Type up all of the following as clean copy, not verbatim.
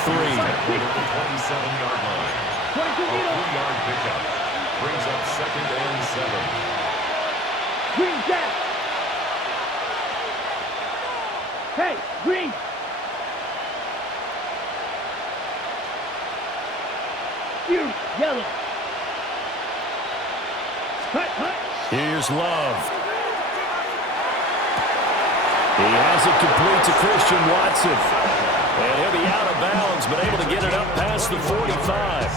27-yard line. A 3-yard pickup brings up 2nd and 7. Green Jack. Hey, Green. You, yellow. Here's Love. He has it complete to Christian Watson. And he'll be out of bounds, but able to get it up past the 45.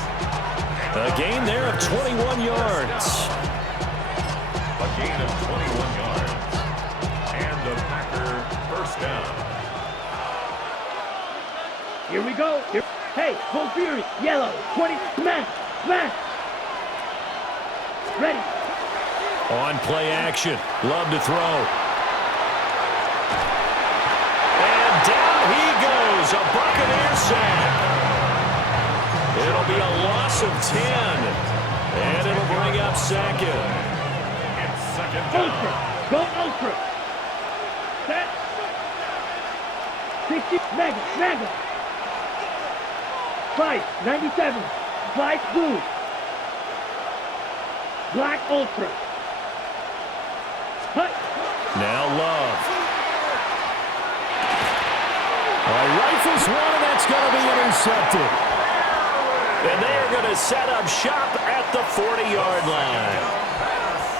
A gain there of 21 yards. A gain of 21 yards. And the Packer first down. Here we go. Here. Hey, Full Fury, yellow, 20, smash, smash. Ready. On play action. Love to throw. And down he goes. A Buccaneer sack. It'll be a loss of 10. And it'll bring up 2nd. It's 2nd down. Ultra. Go Ultra. Set. 60. Mega. 597. Black blue. Black Ultra. Hut. Now Love. Rifles one, and that's going to be intercepted. And they are going to set up shop at the 40-yard line.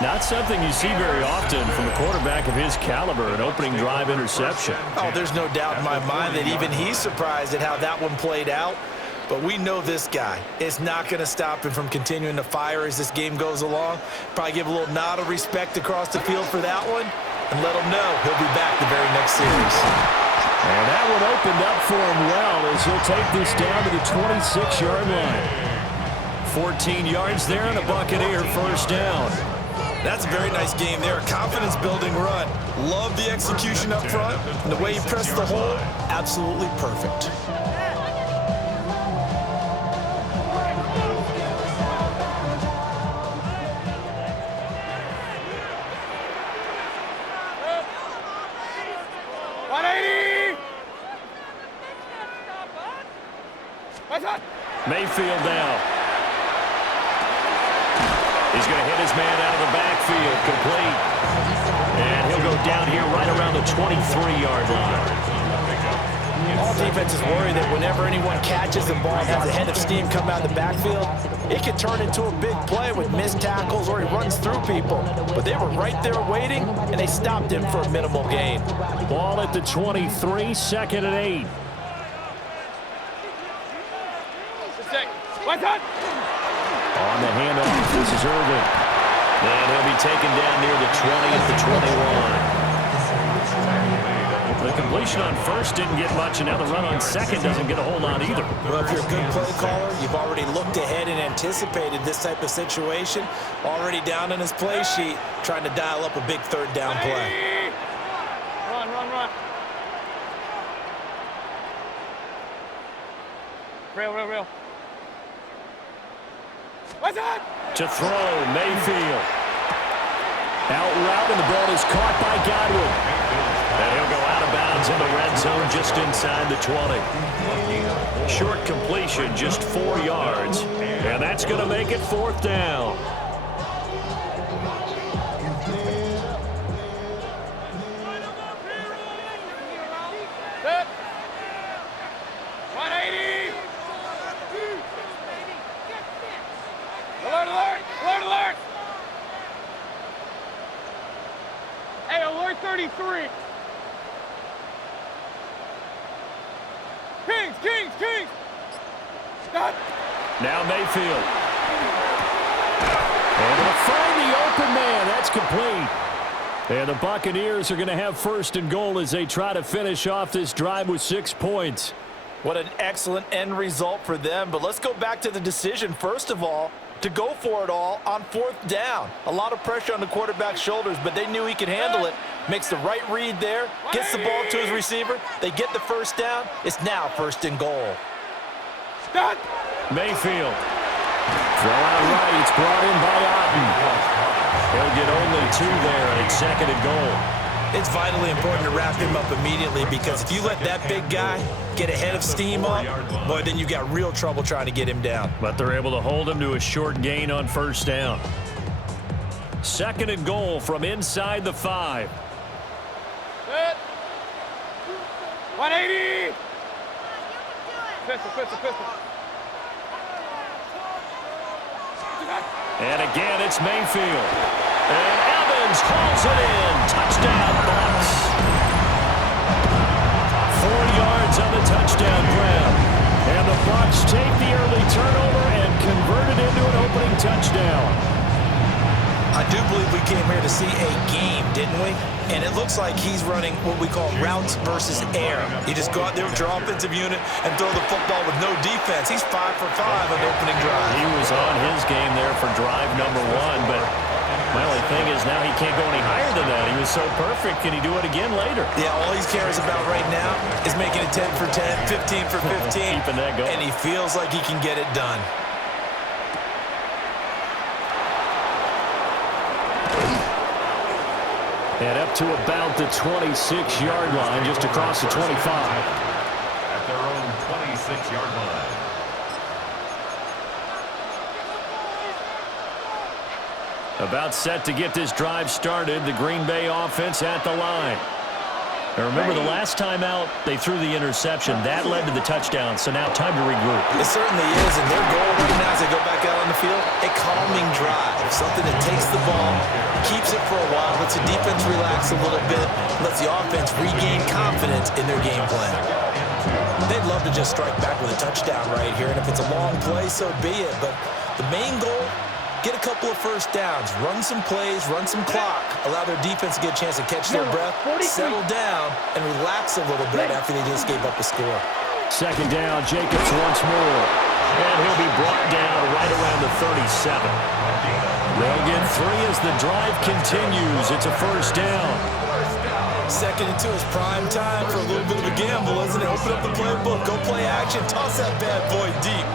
Not something you see very often from a quarterback of his caliber, an opening drive interception. Oh, there's no doubt in my mind that even he's surprised at how that one played out. But we know this guy is not going to stop him from continuing to fire as this game goes along. Probably give a little nod of respect across the field for that one and let him know he'll be back the very next series. And that one opened up for him well as he'll take this down to the 26-yard line. 14 yards there and a Buccaneer first down. That's a very nice game there. A confidence-building run. Love the execution up front. And the way he pressed the hole, absolutely perfect. Mayfield now. He's going to hit his man out of the backfield, complete. And he'll go down here right around the 23-yard line. All defenses worry that whenever anyone catches the ball and has a head of steam come out of the backfield, it can turn into a big play with missed tackles or he runs through people. But they were right there waiting, and they stopped him for a minimal gain. Ball at the 23, 2nd and 8. On the handoff, this is Irvin. And he'll be taken down near the 20 at the 21. The completion on first didn't get much, and now the run on second doesn't get a whole lot either. Well, if you're a good play caller, you've already looked ahead and anticipated this type of situation. Already down on his play sheet, trying to dial up a big third down play. Run. Real. What's that? To throw, Mayfield. Out route, and the ball is caught by Godwin. And he'll go out of bounds in the red zone just inside the 20. Short completion, just 4 yards. And that's going to make it 4th down. Alert! Hey, alert 33! Kings! Now Mayfield. And he'll find the open man. That's complete. And the Buccaneers are going to have 1st and goal as they try to finish off this drive with 6 points. What an excellent end result for them. But let's go back to the decision, first of all, to go for it all on 4th down. A lot of pressure on the quarterback's shoulders, but they knew he could handle it. Makes the right read there, gets the ball to his receiver. They get the first down. It's now 1st and goal. Mayfield. Throw out right. It's brought in by Otten. He'll get only 2 there, and it's 2nd and goal. It's vitally important to wrap him up immediately because if you let that big guy get ahead of steam up, boy, then you got real trouble trying to get him down. But they're able to hold him to a short gain on first down. 2nd and goal from inside the 5. Set. 180. Pistol. And again, it's Mayfield. And Evans hauls it in. Touchdown, Bucs. 4 yards on the touchdown grab. And the Bucs take the early turnover and convert it into an opening touchdown. I do believe we came here to see a game, didn't we? And it looks like he's running what we call routes versus air. You just go out there with your offensive unit and throw the football with no defense. He's 5 for 5 on the opening drive. He was on his game there for drive number 1, but my only thing is now he can't go any higher than that. He was so perfect. Can he do it again later? Yeah, all he cares about right now is making it 10 for 10, 15 for 15. Keeping that going. And he feels like he can get it done. And up to about the 26-yard line, just across the 25. At their own 26-yard line. About set to get this drive started. The Green Bay offense at the line. Now remember, the last time out, they threw the interception. That led to the touchdown, so now time to regroup. It certainly is, and their goal right now as they go back out on the field, a calming drive. Something that takes the ball, keeps it for a while, lets the defense relax a little bit, lets the offense regain confidence in their game plan. They'd love to just strike back with a touchdown right here, and if it's a long play, so be it. But the main goal, get a couple of first downs, run some plays, run some clock, allow their defense to get a chance to catch their breath, settle down, and relax a little bit after they just gave up a score. 2nd down, Jacobs once more. And he'll be brought down right around the 37. They'll get 3 as the drive continues. It's a first down. 2nd and 2 is prime time for a little bit of a gamble, isn't it? Open up the playbook, go play action, toss that bad boy deep.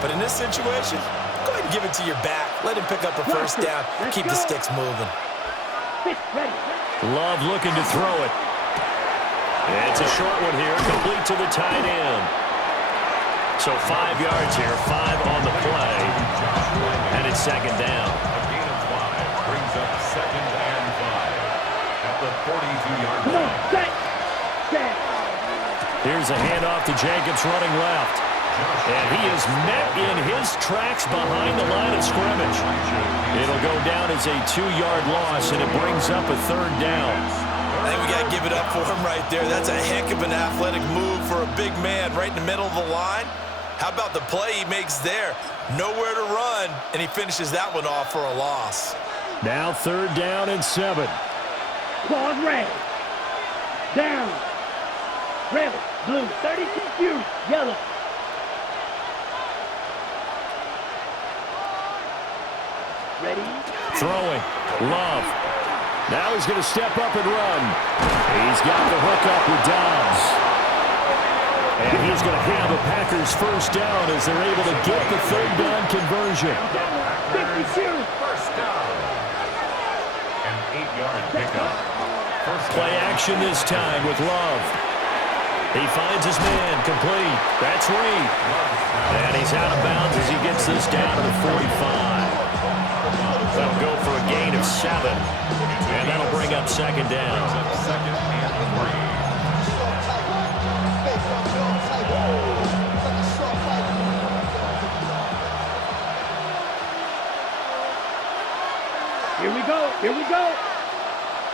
But in this situation, go ahead and give it to your back. Let him pick up a first down. Keep the sticks moving. Love looking to throw it. It's a short one here, complete to the tight end. So 5 yards here, 5 on the play. And it's 2nd down. A gain of 5 brings up 2nd and 5 at the 42-yard line. Here's a handoff to Jacobs running left. And he is met in his tracks behind the line of scrimmage. It'll go down as a 2-yard loss, and it brings up a 3rd down. I think we got to give it up for him right there. That's a heck of an athletic move for a big man right in the middle of the line. How about the play he makes there? Nowhere to run, and he finishes that one off for a loss. Now 3rd down and 7. Claws red. Down. Red, blue, 32, yellow. Ready? Throwing. Love. Now he's going to step up and run. He's got the hook up with Dobbs. And he's going to have a Packers first down as they're able to get the 3rd down conversion. 52. First down. An 8-yard pickup. Play action this time with Love. He finds his man, complete. That's Reed. And he's out of bounds as he gets this down to the 45. That'll go for a gain of 7. And that'll bring up 2nd down. 2nd and 3. Here we go. Here we go.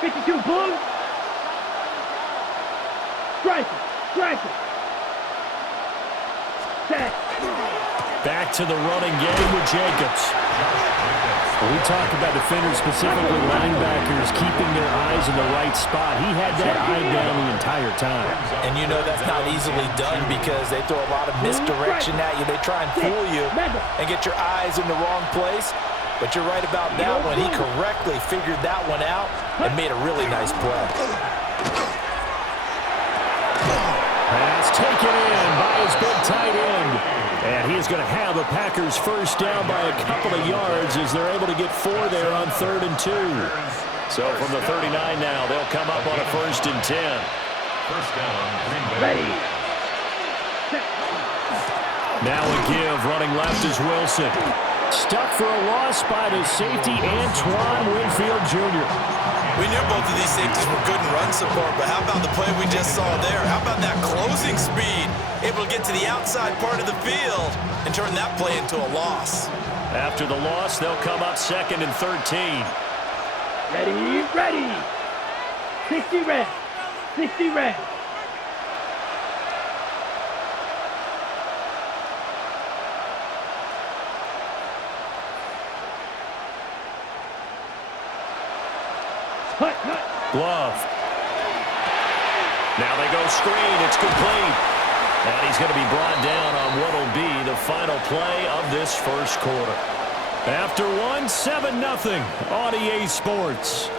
52 blue. Striker. Striker. Set. Back to the running game with Jacobs. We talk about defenders, specifically linebackers, keeping their eyes in the right spot. He had that eye down the entire time. And you know that's not easily done because they throw a lot of misdirection at you. They try and fool you and get your eyes in the wrong place. But you're right about that one. He correctly figured that one out and made a really nice play. Pass taken in by his big tight end. And he is going to have a Packers first down by a couple of yards as they're able to get 4 there on 3rd and 2. So from the 39 now, they'll come up on a 1st and 10. First down, Green Bay. Ready. Now a give, running left is Wilson. Stuck for a loss by the safety, Antoine Winfield Jr. We knew both of these safeties were good in run support, but how about the play we just saw there? How about that closing speed? Able to get to the outside part of the field and turn that play into a loss. After the loss, they'll come up 2nd and 13. Ready, ready. 60 red. 60 red. Hut, hut. Glove. Now they go screen. It's complete. And he's going to be brought down on what will be the final play of this first quarter. After one, 7-0 on EA Sports.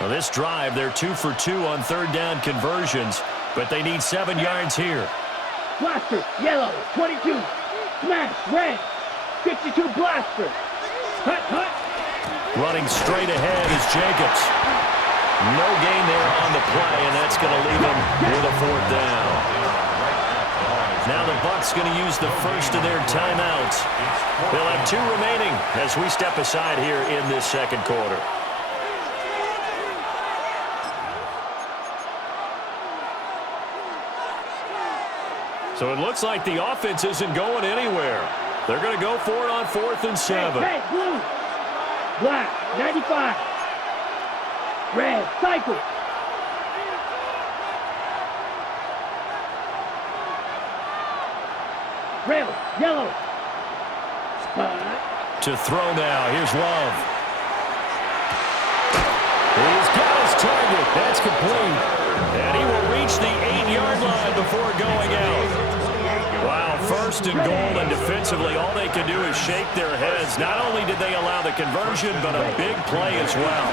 Well, this drive, they're 2 for 2 on 3rd down conversions, but they need 7 yards here. Blaster, yellow, 22. Smash, red. 52 blaster. Hut, hut. Running straight ahead is Jacobs. No gain there on the play, and that's going to leave him with a 4th down. Now the Bucs going to use the first of their timeouts. They'll have 2 remaining as we step aside here in this second quarter. So it looks like the offense isn't going anywhere. They're going to go for it on 4th and 7. Red, blue. Black, 95. Red, cycle. Red, yellow. To throw now. Here's Love. He's got his target. That's complete. And he will reach the 8-yard line before going out. Wow, 1st and goal, and defensively, all they can do is shake their heads. Not only did they allow the conversion, but a big play as well.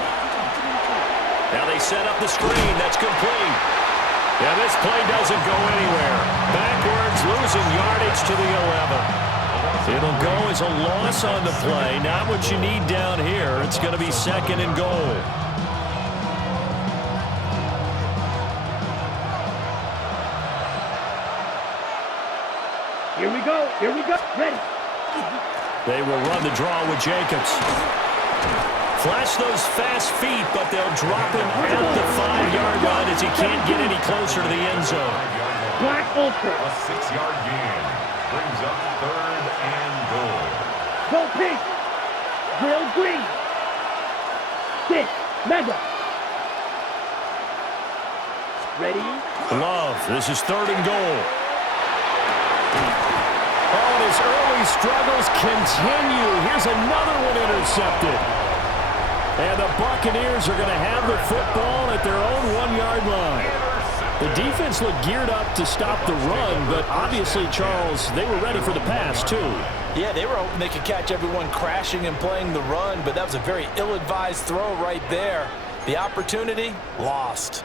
Now they set up the screen. That's complete. Yeah, this play doesn't go anywhere. Backwards, losing yardage to the 11. It'll go as a loss on the play. Not what you need down here. It's going to be 2nd and goal. Here we go. Here we go. Ready. They will run the draw with Jacobs. Flash those fast feet, but they'll drop him at the 5-yard line as he can't get any closer to the end zone. Black Ultra. A 6-yard gain brings up 3rd and goal. Go pink. Grill green. 6. Mega. Ready. Love. This is 3rd and goal. Oh, and his early struggles continue. Here's another one intercepted. And the Buccaneers are going to have the football at their own 1-yard line. The defense looked geared up to stop the run, but obviously, Charles, they were ready for the pass, too. Yeah, they were hoping they could catch everyone crashing and playing the run, but that was a very ill-advised throw right there. The opportunity, lost.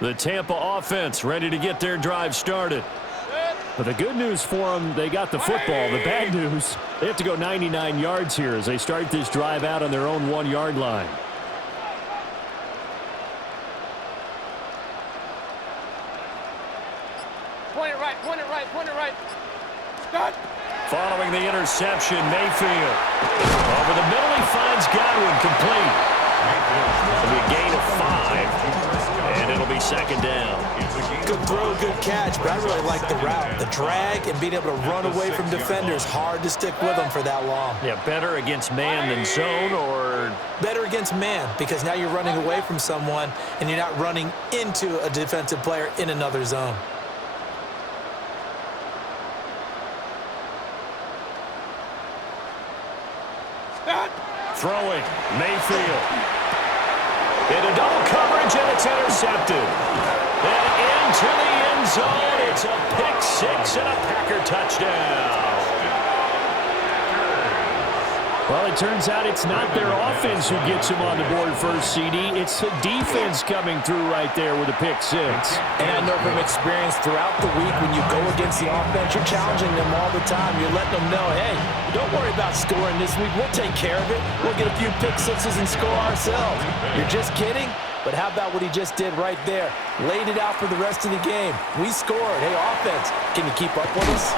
The Tampa offense ready to get their drive started. But the good news for them, they got the football. The bad news, they have to go 99 yards here as they start this drive out on their own 1-yard line. Point it right, point it right, point it right. Start. Following the interception, Mayfield. Over the middle, he finds Godwin complete. It'll be a gain of 5, and it'll be 2nd down. Good throw, good catch, but I really like the route. The drag and being able to run away from defenders, hard to stick with them for that long. Yeah, better against man than zone, or? Better against man, because now you're running away from someone and you're not running into a defensive player in another zone. Throwing, Mayfield. Into double coverage, and it's intercepted. And into the end zone, it's a pick-6 and a Packer touchdown. Well, it turns out it's not their offense who gets them on the board first, CD. It's the defense coming through right there with a pick six. And I know from experience throughout the week when you go against the offense, you're challenging them all the time. You're letting them know, hey, don't worry about scoring this week. We'll take care of it. We'll get a few pick sixes and score ourselves. You're just kidding? But how about what he just did right there? Laid it out for the rest of the game. We scored. Hey, offense, can you keep up with us?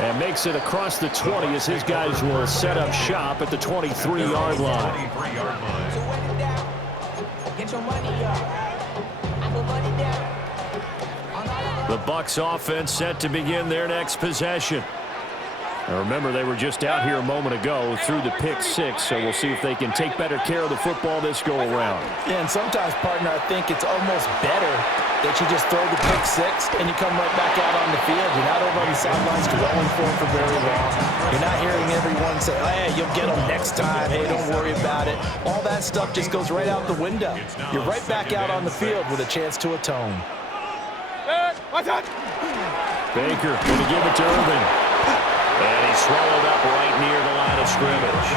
And makes it across the 20 as his guys will set up shop at the 23-yard line. The Bucs offense set to begin their next possession. Now remember, they were just out here a moment ago through the pick six, so we'll see if they can take better care of the football this go-around. Yeah, and sometimes, partner, I think it's almost better that you just throw the pick six and you come right back out on the field. You're not over on the sidelines dwelling for very long. You're not hearing everyone say, oh, hey, you'll get them next time. Hey, don't worry about it. All that stuff just goes right out the window. You're right back out on the field with a chance to atone. Baker going to give it to Irvin. And he's swallowed up right near the line of scrimmage.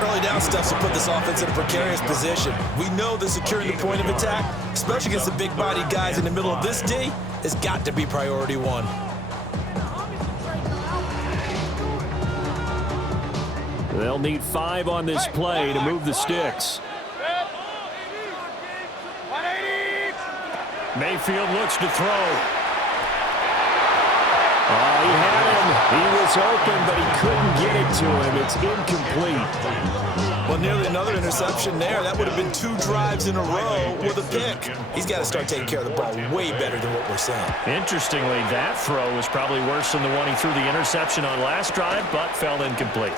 Early down stuff to put this offense in a precarious position. We know that securing the point of attack, especially against the big-bodied guys in the middle of this D, has got to be priority one. They'll need 5 on this play to move the sticks. Mayfield looks to throw. He had him. He was open, but he couldn't get it to him. It's incomplete. Well, nearly another interception there. That would have been 2 drives in a row with a pick. He's got to start taking care of the ball way better than what we're seeing. Interestingly, that throw was probably worse than the one he threw the interception on last drive, but fell incomplete.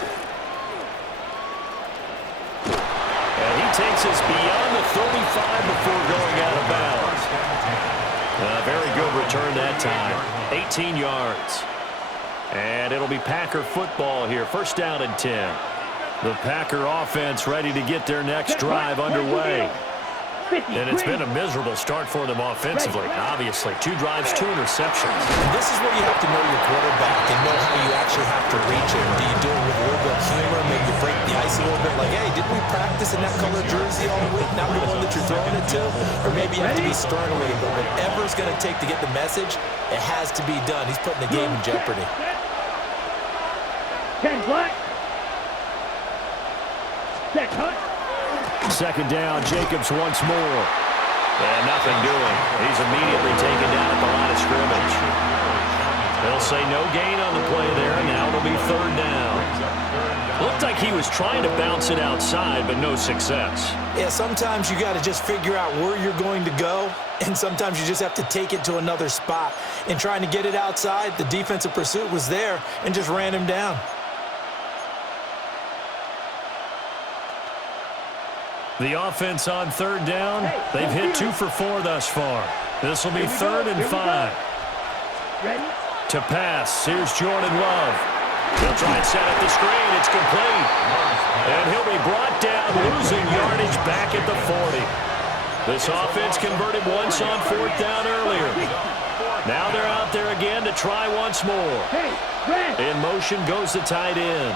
And he takes us beyond the 35 before going out of bounds. A very good return that time. 18 yards. And it'll be Packer football here. First down and 10. The Packer offense ready to get their next drive underway. And it's been a miserable start for them offensively. Obviously, 2 drives, 2 interceptions. And this is where you have to know your quarterback and know how you actually have to reach him. Do you do it with a little bit of humor, maybe you break the ice a little bit, like, hey, didn't we practice in that color jersey all week, not the one that you're throwing it to? Or maybe you have to be stern with him, but whatever it's going to take to get the message, it has to be done. He's putting the game in jeopardy. 10 black. Set cut. Second down, Jacobs once more. And nothing doing. He's immediately taken down at the line of scrimmage. They'll say no gain on the play there, and now it'll be 3rd down. Looked like he was trying to bounce it outside, but no success. Yeah, sometimes you got to just figure out where you're going to go, and sometimes you just have to take it to another spot. In trying to get it outside, the defensive pursuit was there and just ran him down. The offense on 3rd down. They've hit 2 for 4 thus far. This will be 3rd and 5. Ready? To pass, here's Jordan Love. He'll try and set up the screen. It's complete. And he'll be brought down, losing yardage back at the 40. This offense converted once on 4th down earlier. Now they're out there again to try once more. In motion goes the tight end.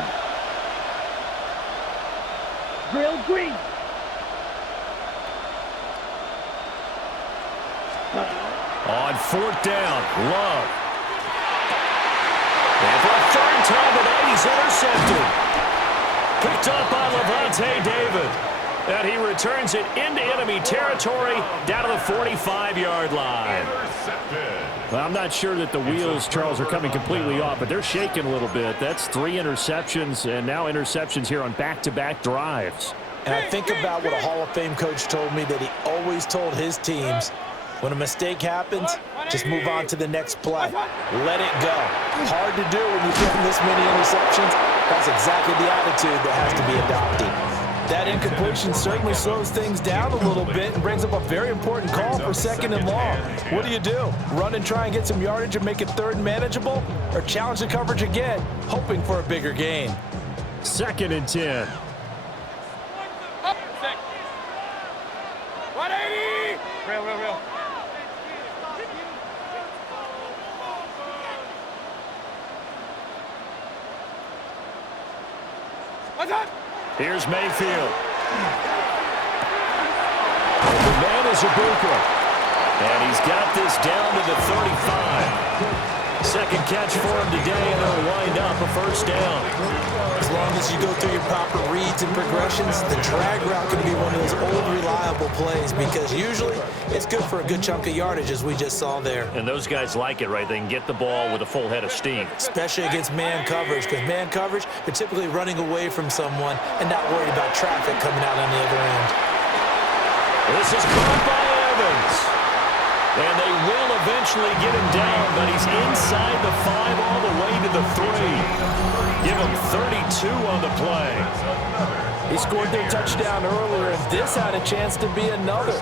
Grill green. On 4th down, Love. And for a 3rd time today, he's intercepted. Picked up by Levante David. And he returns it into enemy territory down to the 45-yard line. Well, I'm not sure that the wheels, Charles, are coming completely off, but they're shaking a little bit. That's 3 interceptions, and now interceptions here on back-to-back drives. And I think about what a Hall of Fame coach told me that he always told his teams, when a mistake happens, just move on to the next play. Let it go. Hard to do when you throw this many interceptions. That's exactly the attitude that has to be adopted. That incompletion certainly slows things down a little bit and brings up a very important call for 2nd and long. What do? Run and try and get some yardage and make it 3rd and manageable? Or challenge the coverage again, hoping for a bigger gain? 2nd and 10. Up, 180. Real. Here's Mayfield. The man is Ibuka. And he's got this down to the 35. Second catch for him today, and they'll wind up a first down. As long as you go through your proper reads and progressions, the drag route can be one of those old reliable plays because usually it's good for a good chunk of yardage, as we just saw there. And those guys like it, right? They can get the ball with a full head of steam. Especially against man coverage, because man coverage, they're typically running away from someone and not worried about traffic coming out on the other end. This is caught by Evans. And they will eventually get him down, but he's inside the 5 all the way to the 3. Give him 32 on the play. He scored their touchdown earlier, and this had a chance to be another.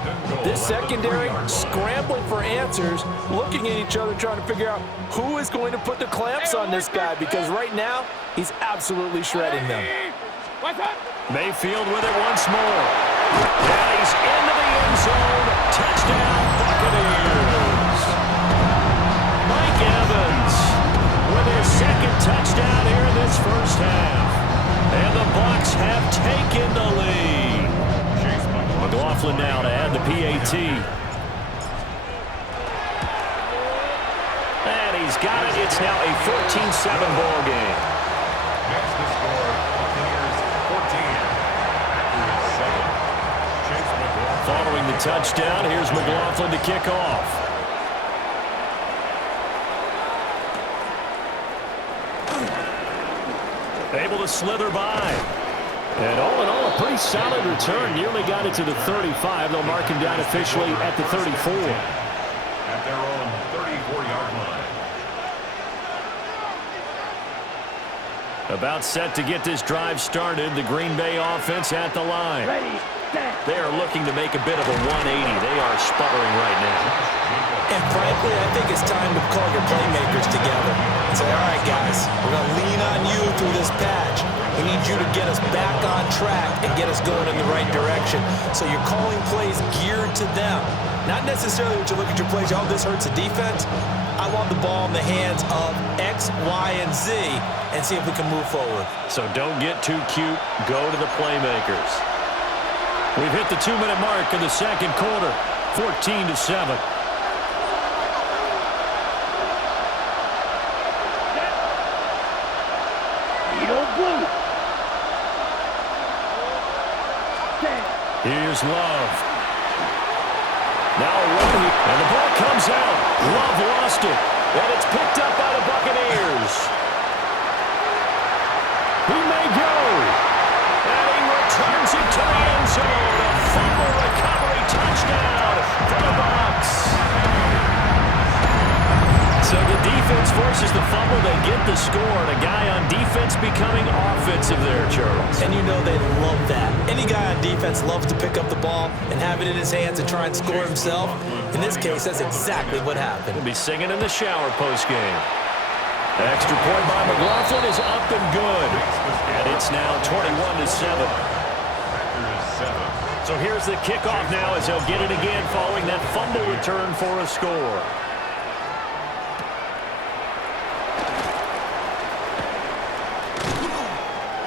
This secondary scrambling for answers, looking at each other, trying to figure out who is going to put the clamps on this guy, because right now, he's absolutely shredding them. Mayfield with it once more. And he's into the end zone. Touchdown, Buccaneers. Mike Evans with his second touchdown here in this first half. And the Bucs have taken the lead. McLaughlin now to add the PAT. And he's got it. It's now a 14-7 ball game. Next to score, Buccaneers 14. Packers 7. Chase McLaughlin. Following the touchdown, here's McLaughlin to kick off. Able to slither by. And all in all, a pretty solid return. Nearly got it to the 35. They'll mark him down officially at the 34. At their own 34-yard line. About set to get this drive started. The Green Bay offense at the line. Ready, set. They are looking to make a bit of a 180. They are sputtering right now. And frankly, I think it's time to call your playmakers together and say, all right, guys, we're going to lean on you through this patch. We need you to get us back on track and get us going in the right direction. So you're calling plays geared to them. Not necessarily what you look at your plays, oh, this hurts the defense. I want the ball in the hands of X, Y, and Z and see if we can move forward. So don't get too cute. Go to the playmakers. We've hit the 2-minute mark in the second quarter. 14-7. Blue. Set. Here's Love. Now away, and the ball comes out. Love lost it, and it's picked up by the Buccaneers. He may go, and he returns it to the end zone. A fumble recovery touchdown for the Bucs. So the defense forces the fumble. They get the score, and a guy on defense becoming offensive there, Charles. And you know they love that. Any guy on defense loves to pick up the ball and have it in his hands and try and score himself. In this case, that's exactly what happened. He'll be singing in the shower postgame. Extra point by McLaughlin is up and good. And it's now 21-7. So here's the kickoff now as they'll get it again following that fumble return for a score.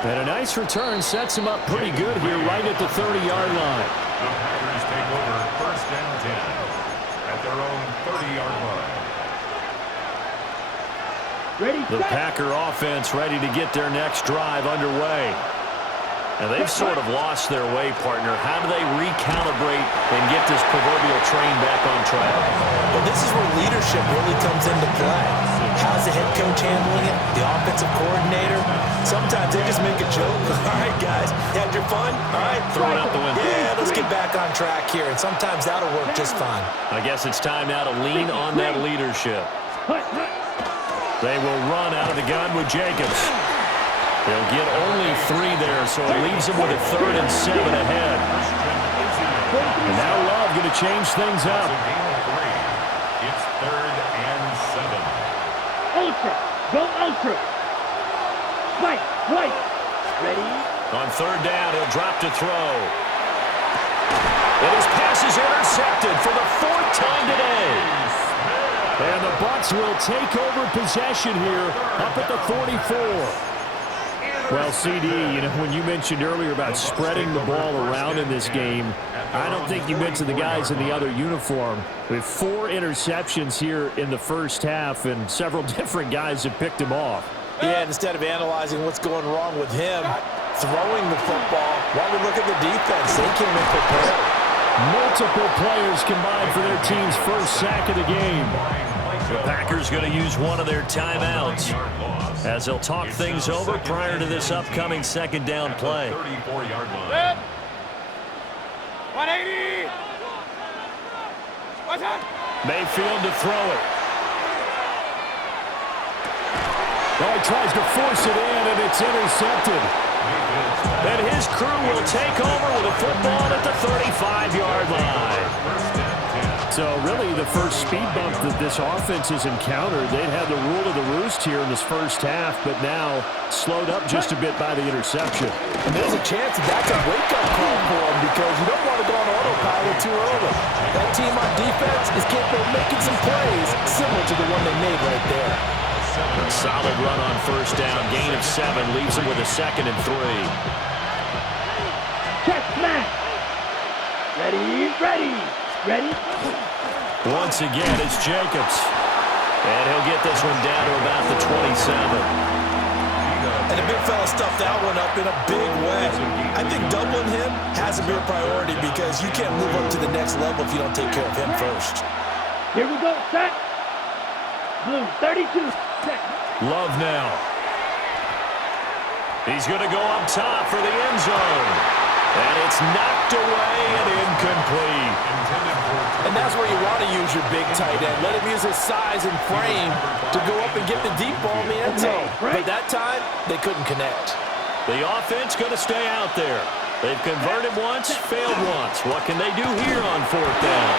And a nice return sets him up pretty good here right at the 30-yard line. The Packers take over first down 10 at their own 30-yard line. Ready, The set. Packer offense ready to get their next drive underway. And they've sort of lost their way, partner. How do they recalibrate and get this proverbial train back on track? Well, this is where leadership really comes into play. How's the head coach handling it? The offensive coordinator? Sometimes they just make a joke. All right, guys, you had your fun? All right. Throw it out the window. Yeah, let's get back on track here. And sometimes that'll work just fine. I guess it's time now to lean on that leadership. Hut, hut. They will run out of the gun with Jacobs. They'll get only 3 there, so it leaves them with a 3rd and 7 ahead. And now Love going to change things up. It's 3rd and 7. Ultra. Go ultra. Spike. Right. Ready. On 3rd down, he'll drop to throw. And his pass is intercepted for the 4th time today. And the Bucs will take over possession here up at the 44. Well, CD, when you mentioned earlier about spreading the ball around in this game, I don't think you mentioned the guys in the other uniform. We have 4 interceptions here in the first half, and several different guys have picked him off. Yeah, and instead of analyzing what's going wrong with him, throwing the football, while we look at the defense, they came in prepared. Multiple players combined for their team's first sack of the game. The Packers going to use one of their timeouts as they'll talk things over prior to this upcoming second down play. 34-yard line. 180. What's that? Mayfield to throw it. Oh, he tries to force it in, and it's intercepted. And his crew will take over with a football at the 35-yard line. So really the first speed bump that this offense has encountered, they'd had the rule of the roost here in this first half, but now slowed up just a bit by the interception. And there's a chance that that's a wake-up call for them because you don't want to go on autopilot too early. That team on defense is capable of making some plays similar to the one they made right there. A solid run on first down, gain of 7, leaves them with a 2nd and 3. Check smash. Ready, ready, ready. Once again, it's Jacobs. And he'll get this one down to about the 27. And the big fella stuffed that one up in a big way. I think doubling him has to be a priority because you can't move up to the next level if you don't take care of him first. Here we go, set. Blue, 32. Set. Love now. He's going to go up top for the end zone. And it's knocked away and incomplete. And that's where you want to use your big tight end. Let him use his size and frame to go up and get the deep ball in the end zone. But that time, they couldn't connect. The offense going to stay out there. They've converted once, failed once. What can they do here on 4th down?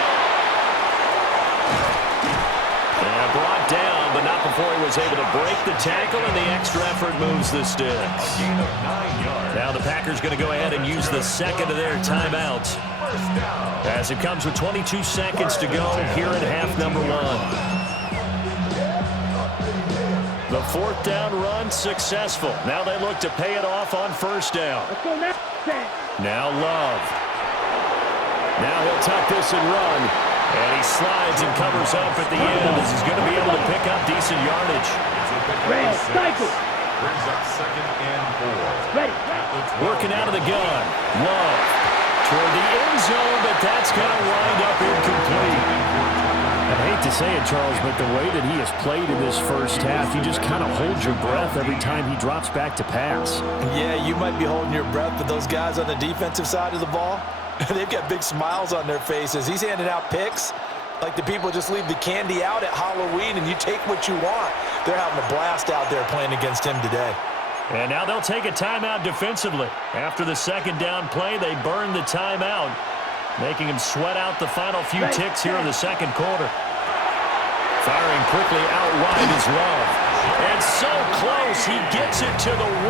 And brought down, but not before he was able to break the tackle, and the extra effort moves the sticks. Now the Packers going to go ahead and use the 2nd of their timeouts, as it comes with 22 seconds to go here in half number 1. The 4th down run successful. Now they look to pay it off on first down. Let's go now. Set. Now Love. Now he'll tuck this and run. And he slides and covers up at the end as he's going to be able to pick up decent yardage. Red, cycle. Brings up 2nd and 4. Ready. Working out of the gun. Love toward the end zone, but that's going to wind up incomplete. I hate to say it, Charles, but the way that he has played in this first half, you just kind of hold your breath every time he drops back to pass. Yeah, you might be holding your breath, but those guys on the defensive side of the ball, they've got big smiles on their faces. He's handing out picks like the people just leave the candy out at Halloween and you take what you want. They're having a blast out there playing against him today. And now they'll take a timeout defensively. After the 2nd down play, they burn the timeout, making him sweat out the final few ticks here in the 2nd quarter. Firing quickly out wide is Love. And so close, he gets it to the 1.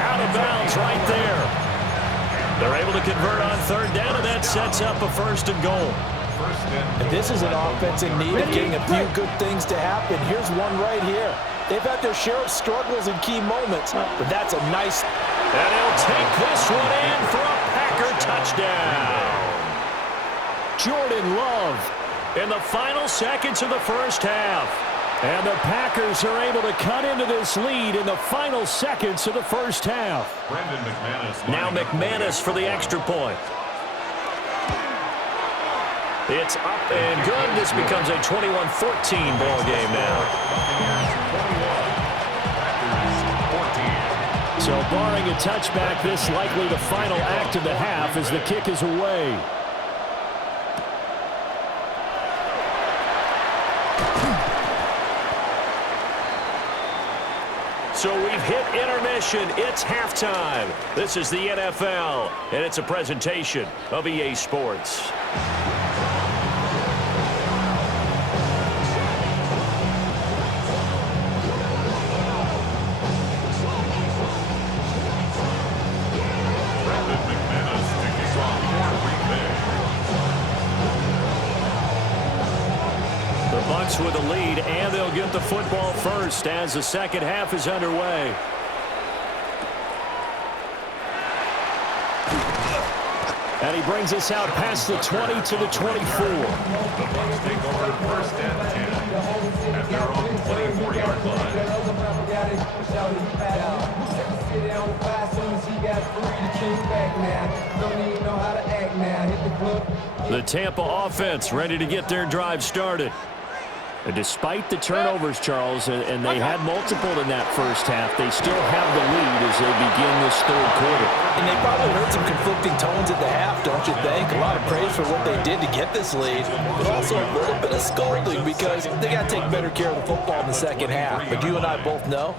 Out of bounds right there. They're able to convert on 3rd down, and that sets up a 1st and goal. And this is an offense in need of getting a few good things to happen. Here's one right here. They've had their share of struggles in key moments, but that's a nice... And he'll take this one in for a Packer touchdown. Jordan Love in the final seconds of the first half. And the Packers are able to cut into this lead in the final seconds of the first half. Now McManus for the extra point. It's up and good. This becomes a 21-14 ball game now. So barring a touchback, this likely the final act of the half as the kick is away. So we've hit intermission. It's halftime. This is the NFL, and it's a presentation of EA Sports. Bucks with a lead, and they'll get the football first as the second half is underway. And he brings us out past the 20 to the 24. The Bucs take over first and 10 at their own 24-yard line. The Tampa offense ready to get their drive started. And despite the turnovers, Charles, and they had multiple in that first half, they still have the lead as they begin this third quarter. And they probably heard some conflicting tones at the half, don't you think? A lot of praise for what they did to get this lead, but also a little bit of scolding because they got to take better care of the football in the second half. But you and I both know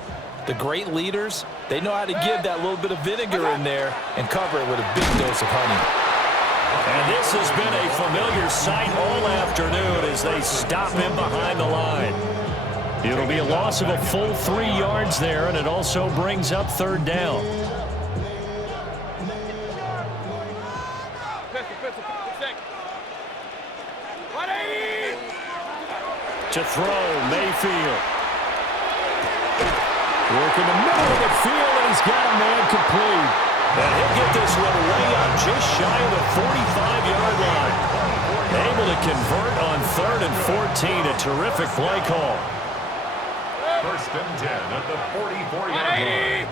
the great leaders, they know how to give that little bit of vinegar in there and cover it with a big dose of honey. And this has been a familiar sight all afternoon as they stop him behind the line. It'll be a loss of a full 3 yards there, and it also brings up third down. To throw, Mayfield. Working the middle of the field, and he's got a man complete. And he'll get this one way up just shy of the 45-yard line. Able to convert on 3rd and 14. A terrific play call. First and 10 at the 44-yard line.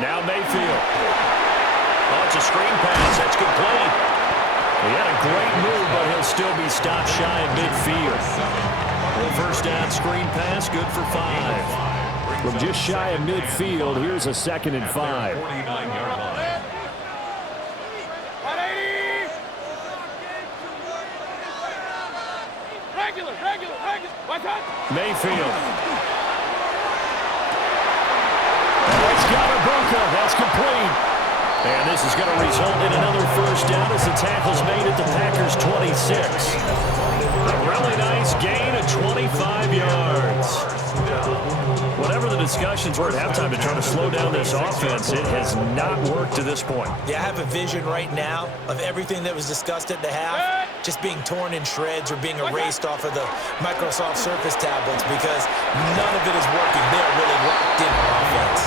Now Mayfield. Oh, it's a screen pass. That's complete. He had a great move, but he'll still be stopped shy of midfield. The first down screen pass, good for 5. From just shy of midfield, here's a 2nd and 5. 49-yard line. Mayfield. It's got a bunker. That's complete. And this is going to result in another first down as the tackle's made at the Packers' 26. A really nice gain of 25 yards. Whatever the discussions were at halftime to try to slow down this offense, it has not worked to this point. Yeah, I have a vision right now of everything that was discussed at the half just being torn in shreds or being erased off of the Microsoft Surface tablets because none of it is working. They're really locked in on offense.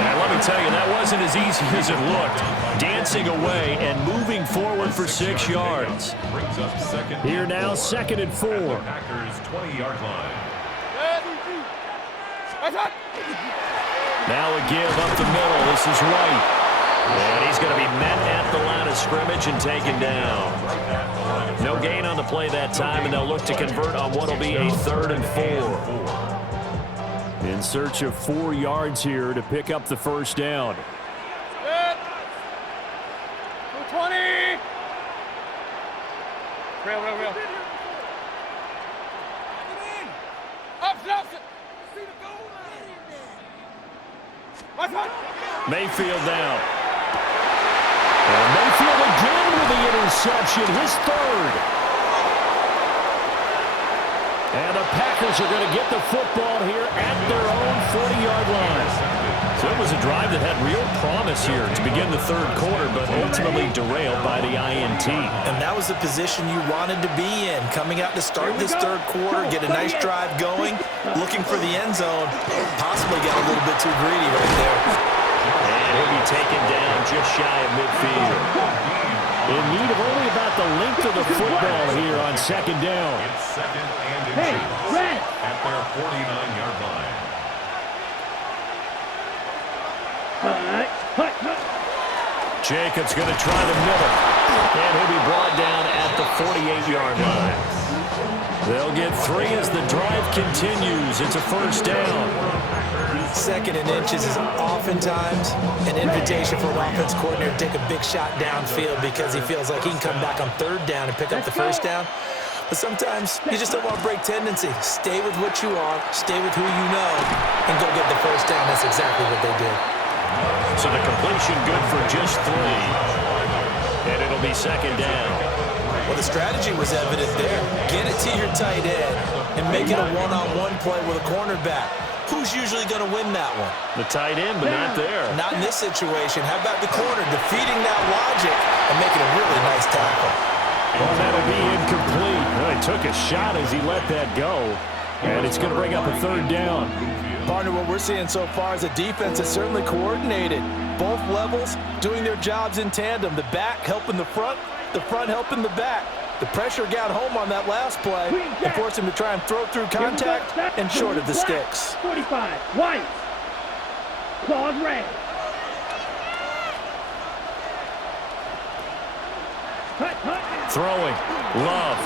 And let me tell you, that wasn't as easy as it looked. Dancing away and moving forward for 6 yards. Brings up second. Here now, 2nd and 4. At the Packers' 20-yard line. Now a give up the middle. This is White. And he's going to be met at the line of scrimmage and taken down. No gain on the play that time, and they'll look to convert on what will be a 3rd and 4. In search of 4 yards here to pick up the first down. 20. Real. Up. Mayfield down. And Mayfield again with the interception, his 3rd. And the Packers are going to get the football here at their own 40-yard line. So it was a drive that had real promise here to begin the third quarter, but ultimately derailed by the INT. And that was the position you wanted to be in, coming out to start this third quarter, get a nice drive going, looking for the end zone, possibly got a little bit too greedy right there. And he'll be taken down just shy of midfield. In need of only about the length of the football here on 2nd down. It's 2nd and Hey, Red! at their 49-yard line. Jacobs going to try the middle. And he'll be brought down at the 48-yard line. They'll get 3 as the drive continues. It's a first down. 2nd and inches is oftentimes an invitation for an offense coordinator to take a big shot downfield because he feels like he can come back on 3rd down and pick up the first down. But sometimes you just don't want to break tendency. Stay with what you are, stay with who you know, and go get the first down. That's exactly what they did. So the completion good for just 3. And it'll be 2nd down. Well, the strategy was evident there. Get it to your tight end and make it a one-on-one play with a cornerback. Who's usually going to win that one? The tight end, but not there. Not in this situation. How about the corner defeating that logic and making a really nice tackle? Well, that'll be incomplete. Well, he took a shot as he let that go. And it's going to bring up a third down. Partner, what we're seeing so far is the defense is certainly coordinated. Both levels doing their jobs in tandem. The back helping the front helping the back. The pressure got home on that last play and forced him to try and throw through contact and short of the sticks. 45, white. Claws red. Throwing. Love.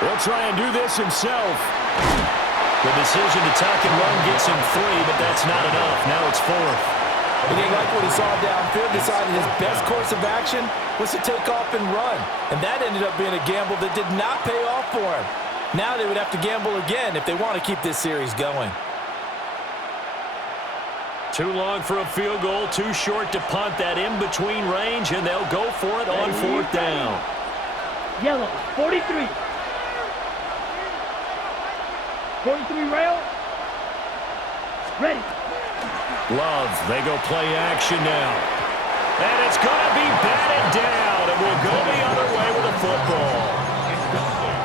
He'll try and do this himself. The decision to tuck and run gets him 3, but that's not enough. Now it's 4th. He didn't like what he saw downfield, decided his best course of action was to take off and run. And that ended up being a gamble that did not pay off for him. Now they would have to gamble again if they want to keep this series going. Too long for a field goal, too short to punt. That in-between range, and they'll go for it on 4th down. Yellow, 43. 43 rail. Ready. Love, they go play action now. And it's going to be batted down, and we'll go the other way with the football.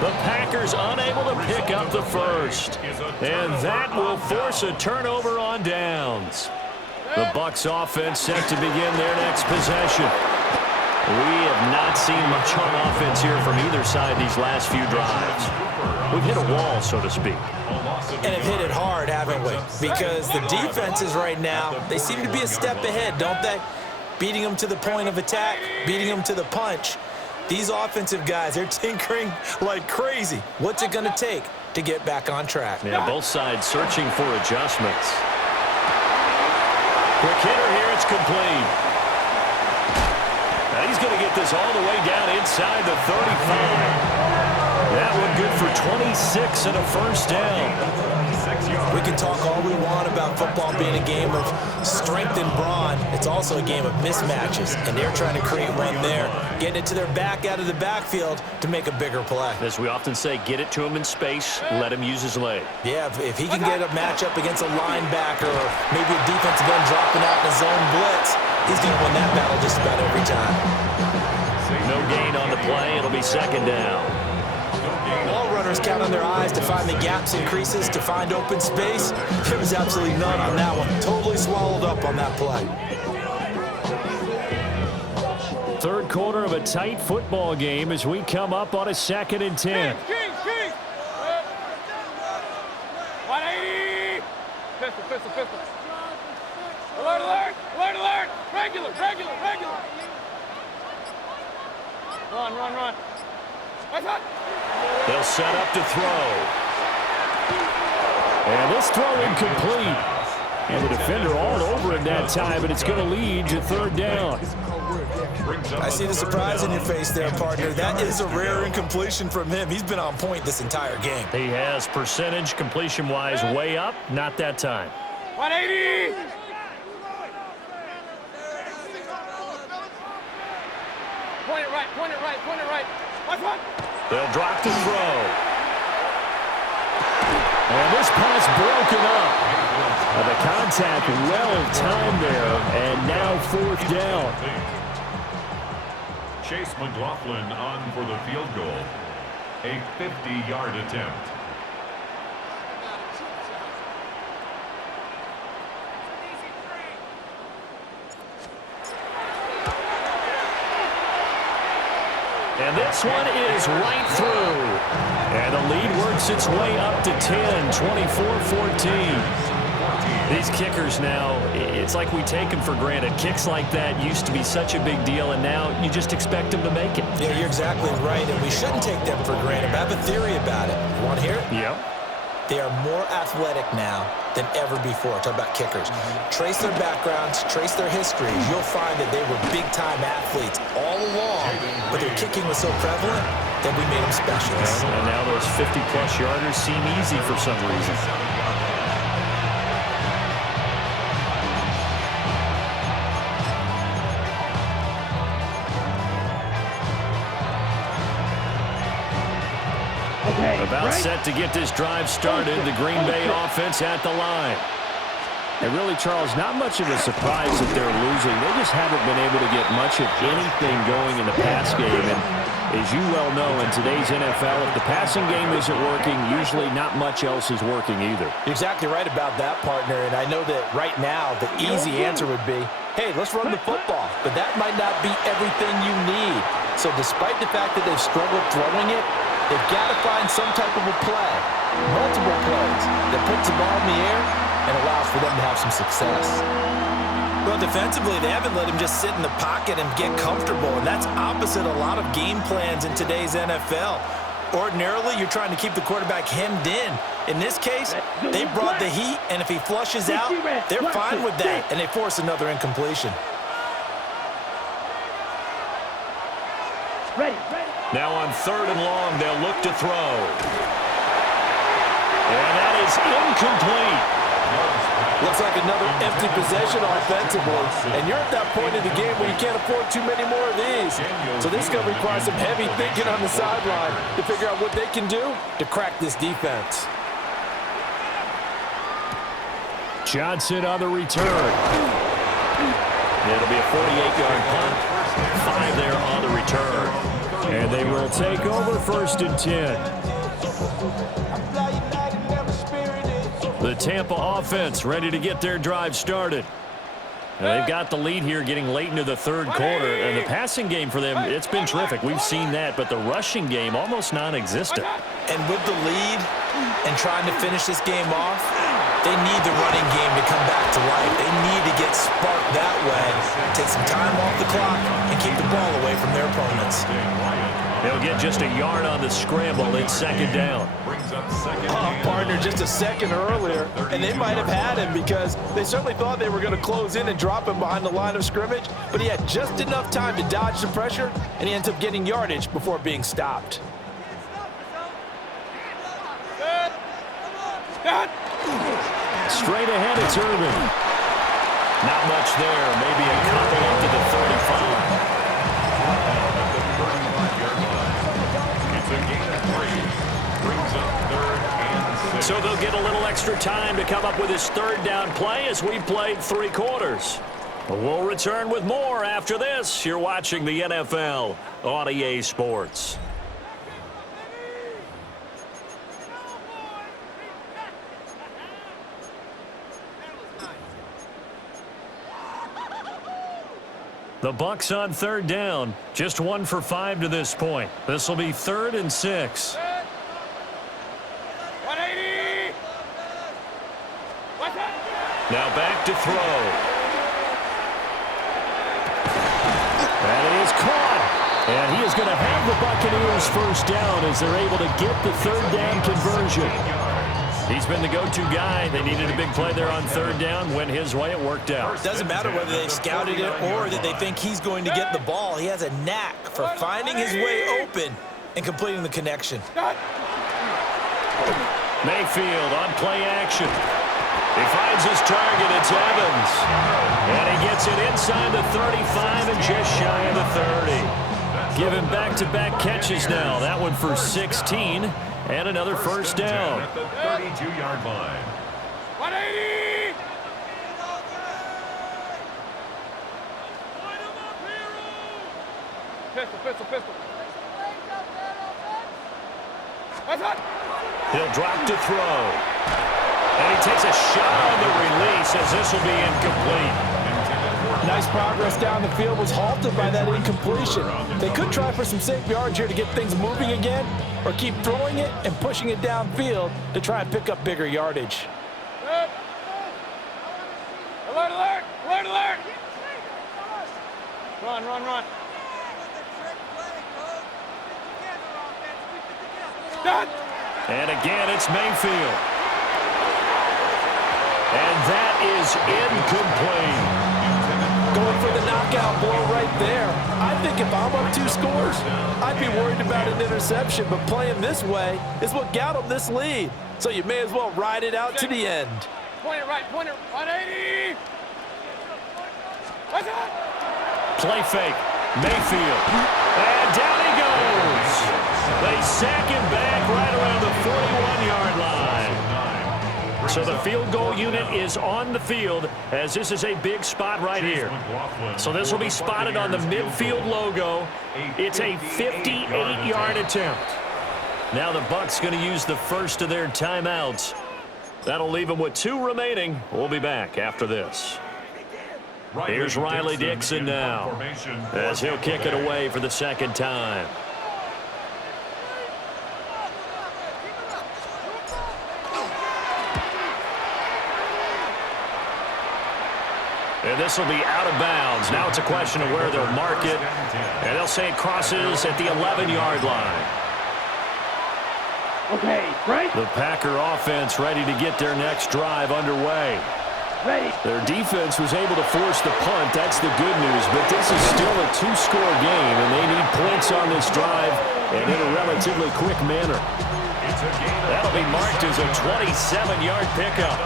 The Packers unable to pick up the first. And that will force a turnover on downs. The Bucs offense set to begin their next possession. We have not seen much on offense here from either side these last few drives. We've hit a wall, so to speak. And have hit it hard, haven't we? Because the defenses right now, they seem to be a step ahead, don't they? Beating them to the point of attack, beating them to the punch. These offensive guys, they're tinkering like crazy. What's it going to take to get back on track? Yeah, both sides searching for adjustments. Quick hitter here, it's complete. Now he's going to get this all the way down inside the 35. That one good for 26 and a first down. We can talk all we want about football being a game of strength and brawn. It's also a game of mismatches, and they're trying to create one there, getting it to their back out of the backfield to make a bigger play. As we often say, get it to him in space, let him use his leg. Yeah, if he can get a matchup against a linebacker or maybe a defensive end dropping out in a zone blitz, he's going to win that battle just about every time. No gain on the play. It'll be 2nd down. All runners count on their eyes to find the gaps and creases, to find open space. There was absolutely none on that one. Totally swallowed up on that play. Third quarter of a tight football game as we come up on a 2nd and 10. King. 180. Pistol. Alert. Regular. Run. They'll set up to throw. And this throw incomplete. And the defender all over it that time, but it's going to lead to 3rd down. I see the surprise in your face there, partner. That is a rare incompletion from him. He's been on point this entire game. He has percentage completion-wise way up. Not that time. 180. Point it right. Watch one. They'll drop to throw. And this pass broken up. And the contact well-timed there. And now 4th down. Chase McLaughlin on for the field goal. A 50-yard attempt. And this one is right through. And the lead works its way up to 10, 24-14. These kickers now, it's like we take them for granted. Kicks like that used to be such a big deal, and now you just expect them to make it. Yeah, you're exactly right, and we shouldn't take them for granted. But I have a theory about it. You want to hear it? Yep. They are more athletic now than ever before. Talk about kickers. Trace their backgrounds, trace their histories. You'll find that they were big-time athletes all along, but their kicking was so prevalent that we made them specialists. And now those 50-plus yarders seem easy for some reason. About set to get this drive started. The Green Bay offense at the line. And really, Charles, not much of a surprise that they're losing. They just haven't been able to get much of anything going in the pass game. And as you well know, in today's NFL, if the passing game isn't working, usually not much else is working either. You're exactly right about that, partner. And I know that right now the easy answer would be, hey, let's run the football. But that might not be everything you need. So despite the fact that they've struggled throwing it, they've got to find some type of a play, multiple plays, that puts the ball in the air and allows for them to have some success. Well, defensively, they haven't let him just sit in the pocket and get comfortable, and that's opposite a lot of game plans in today's NFL. Ordinarily, you're trying to keep the quarterback hemmed in. In this case, they brought the heat, and if he flushes out, they're fine with that, and they force another incompletion. Ready. Now on 3rd and long, they'll look to throw. And that is incomplete. Looks like another empty possession offensively. And you're at that point in the game where you can't afford too many more of these. So this is going to require some heavy thinking on the sideline to figure out what they can do to crack this defense. Johnson on the return. It'll be a 48-yard punt. 5 there on the return. And they will take over 1st and 10. The Tampa offense ready to get their drive started. Now they've got the lead here getting late into the 3rd quarter. And the passing game for them, it's been terrific. We've seen that. But the rushing game, almost non-existent. And with the lead and trying to finish this game off, they need the running game to come back to life. They need to get sparked that way, take some time off the clock, and keep the ball away from their opponents. They'll get just a yard on the scramble. It's 2nd down. Partner, just a second earlier, and they might have had him because they certainly thought they were going to close in and drop him behind the line of scrimmage, but he had just enough time to dodge the pressure, and he ends up getting yardage before being stopped. Straight ahead, it's Irvin. Not much there. Maybe a couple up to the 35. It's a gain of 3. Brings up 3rd and 6. So they'll get a little extra time to come up with his 3rd down play as we played 3 quarters. We'll return with more after this. You're watching the NFL on EA Sports. The Bucs on 3rd down. Just 1 for 5 to this point. This will be 3rd and 6. 180. Now back to throw. That is caught. And he is going to have the Buccaneers 1st down as they're able to get the 3rd down conversion. He's been the go-to guy. They needed a big play there on 3rd down. Went his way. It worked out. Doesn't matter whether they've scouted it or that they think he's going to get the ball. He has a knack for finding his way open and completing the connection. Mayfield on play action. He finds his target. It's Evans. And he gets it inside the 35 and just shy of the 30. Give him back-to-back catches now. That one for 16. And another 1st down. At the 32-yard line. 180. Pistol. What's up? He'll drop to throw. And he takes a shot on the release as this will be incomplete. Nice progress down the field was halted by that incompletion. They could try for some safe yards here to get things moving again, or keep throwing it and pushing it downfield to try and pick up bigger yardage. Alert. Run. Done. And again, it's Mayfield. And that is incomplete. Going for the knockout blow right there. I think if I'm up 2 scores, I'd be worried about an interception, but playing this way is what got them this lead. So you may as well ride it out to the end. Point it right. 180. What's up? Play fake. Mayfield. And down he goes. They sack him back right around the 41-yard line. So the field goal unit is on the field as this is a big spot right here. So this will be spotted on the midfield logo. It's a 58-yard attempt. Now the Bucs going to use the first of their timeouts. That'll leave them with 2 remaining. We'll be back after this. Here's Riley Dixon now as he'll kick it away for the second time. And this will be out of bounds. Now it's a question of where they'll mark it. And they'll say it crosses at the 11-yard line. Okay, right? The Packer offense ready to get their next drive underway. Ready. Their defense was able to force the punt. That's the good news. But this is still a 2-score game, and they need points on this drive and in a relatively quick manner. That'll be marked as a 27-yard pickup.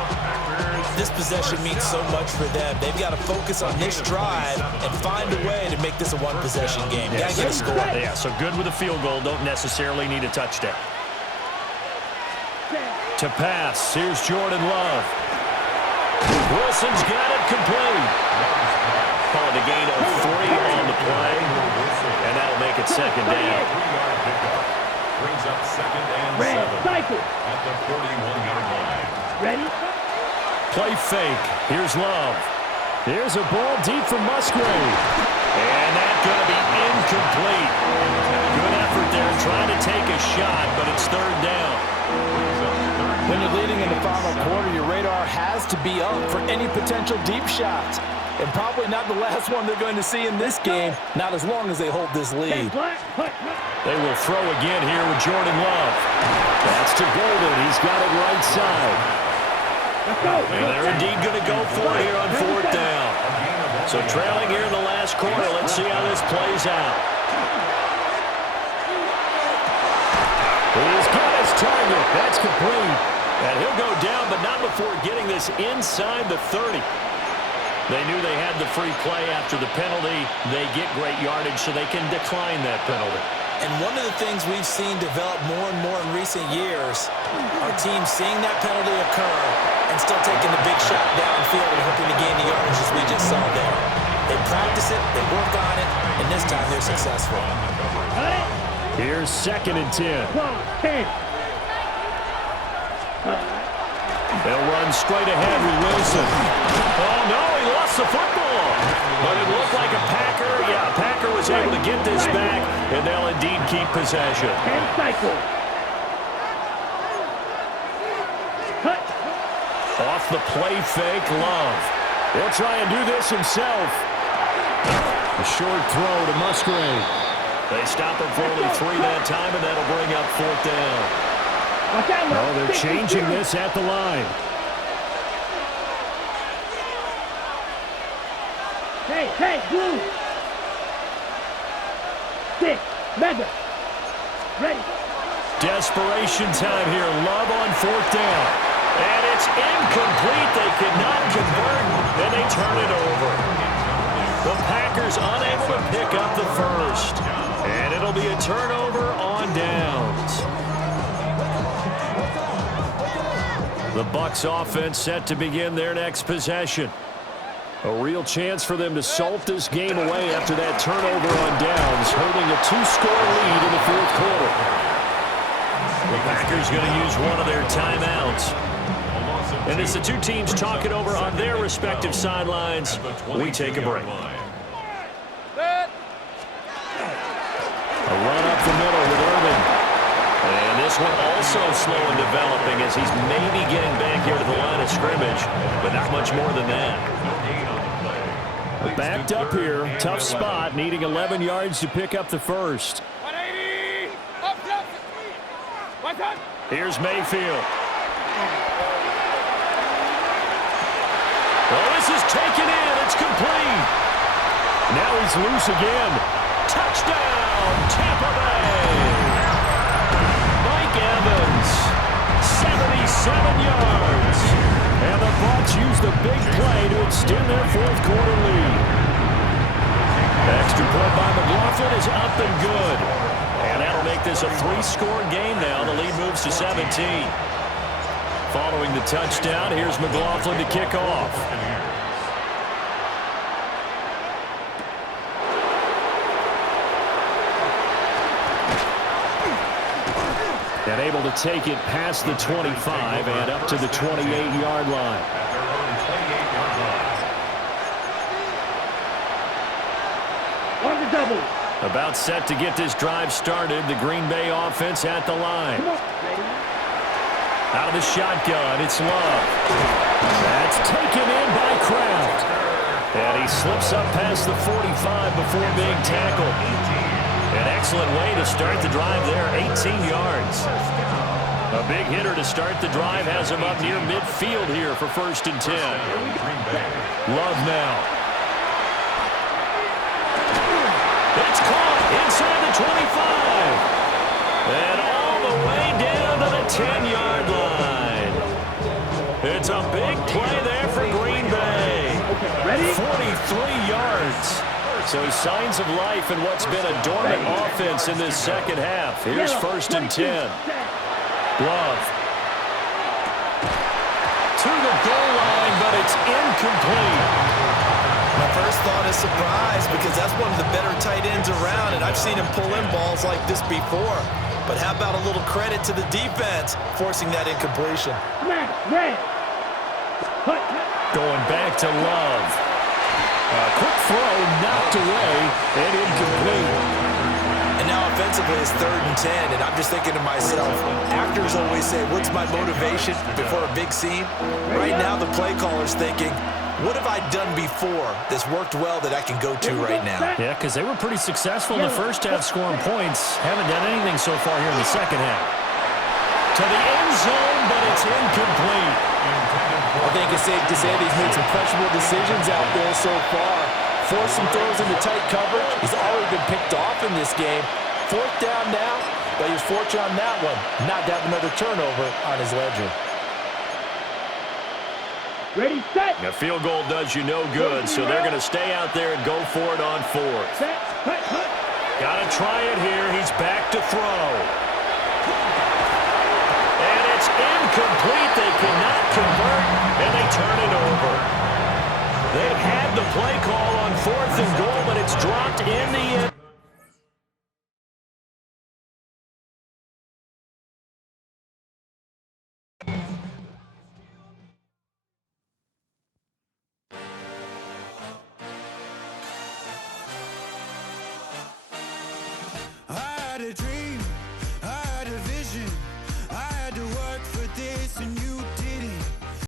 This possession means so much for them. They've got to focus on this drive and find a way to make this a one-possession game. Got to get a score. Yeah, so good with a field goal. Don't necessarily need a touchdown. To pass, here's Jordan Love. Wilson's got it complete. Calling a gain of 3 on the play, and that'll make it second down. Brings up second and 7 at the 41-yard line. Ready? Play fake. Here's Love. Here's a ball deep from Musgrave. And that's going to be incomplete. Good effort there trying to take a shot, but it's third down. When you're leading in the final quarter, your radar has to be up for any potential deep shots. And probably not the last one they're going to see in this game, not as long as they hold this lead. They will throw again here with Jordan Love. That's to Golden. He's got it right side. And they're indeed going to go for it here on fourth down. So trailing here in the last quarter. Let's see how this plays out. He's got his target. That's complete. And he'll go down, but not before getting this inside the 30. They knew they had the free play after the penalty. They get great yardage, so they can decline that penalty. And one of the things we've seen develop more and more in recent years are teams seeing that penalty occur and still taking the big shot downfield and hoping to gain the yardage as we just saw there. They practice it, they work on it, and this time they're successful. Here's second and 10. They'll run straight ahead with Wilson. Oh, no, he lost the football. But it looked like a Packer. Yeah, a Packer was able to get this back, and they'll indeed keep possession. And cycle. Cut. Off the play fake, Love. He'll try and do this himself. A short throw to Musgrave. They stop him for only 3 that time, and that'll bring up fourth down. Oh, they're changing this at the line. Hey, blue. 6, Mega. Ready. Desperation time here. Love on fourth down. And it's incomplete. They could not convert, and they turn it over. The Packers unable to pick up the first. And it'll be a turnover on downs. The Bucs offense set to begin their next possession. A real chance for them to salt this game away after that turnover on downs, holding a 2-score lead in the fourth quarter. The Packers going to use one of their timeouts. And as the two teams talk it over on their respective sidelines, we take a break. A run up the middle with Irvin. And this one also slow in developing as he's maybe getting back here to the line of scrimmage, but not much more than that. Backed up here, tough spot, needing 11 yards to pick up the first. 180! Up! Here's Mayfield. Oh, this is taken in. It's complete. Now he's loose again. Touchdown, Tampa Bay. Mike Evans, 77 yards. And the Bucs use the big play to extend their fourth quarter lead. Extra point by McLaughlin is up and good. And that'll make this a 3-score game now. The lead moves to 17. Following the touchdown, here's McLaughlin to kick off. And able to take it past the 25 and up to the 28-yard line. On the double. About set to get this drive started. The Green Bay offense at the line. Come on. Ready? Out of the shotgun, it's Love. That's taken in by Kraft. And he slips up past the 45 before being tackled. An excellent way to start the drive there, 18 yards. A big hitter to start the drive has him up near midfield here for 1st and 10. Love now. It's caught inside the 25. And all the way down to the 10-yard line. It's a big play there for Green Bay. Ready? 43 yards. So signs of life in what's been a dormant offense in this second half. Here's 1st and 10. Love. To the goal line, but it's incomplete. My first thought is surprise because that's one of the better tight ends around, and I've seen him pull in balls like this before. But how about a little credit to the defense forcing that incompletion? Smash. Red. Hut. Going back to Love. A quick throw knocked away and incomplete. And now offensively it's 3rd and 10, and I'm just thinking to myself, actors always say, what's my motivation before a big scene? Right now the play caller's thinking, what have I done before that's worked well that I can go to right now? Yeah, because they were pretty successful in the first half scoring points. Haven't done anything so far here in the second half. To the end zone, but it's incomplete. I think it's safe to say that he's made some questionable decisions out there so far. Forced some throws into tight coverage. He's already been picked off in this game. 4th down now, but he was fortunate on that one not to have another turnover on his ledger. Ready, set. A field goal does you no good, so they're going to stay out there and go for it on 4th. Set. Hut. Hut. Got to try it here. He's back to throw. And it's incomplete. They cannot convert, and they turn it over. They had the play call on 4th and goal, but it's dropped in the end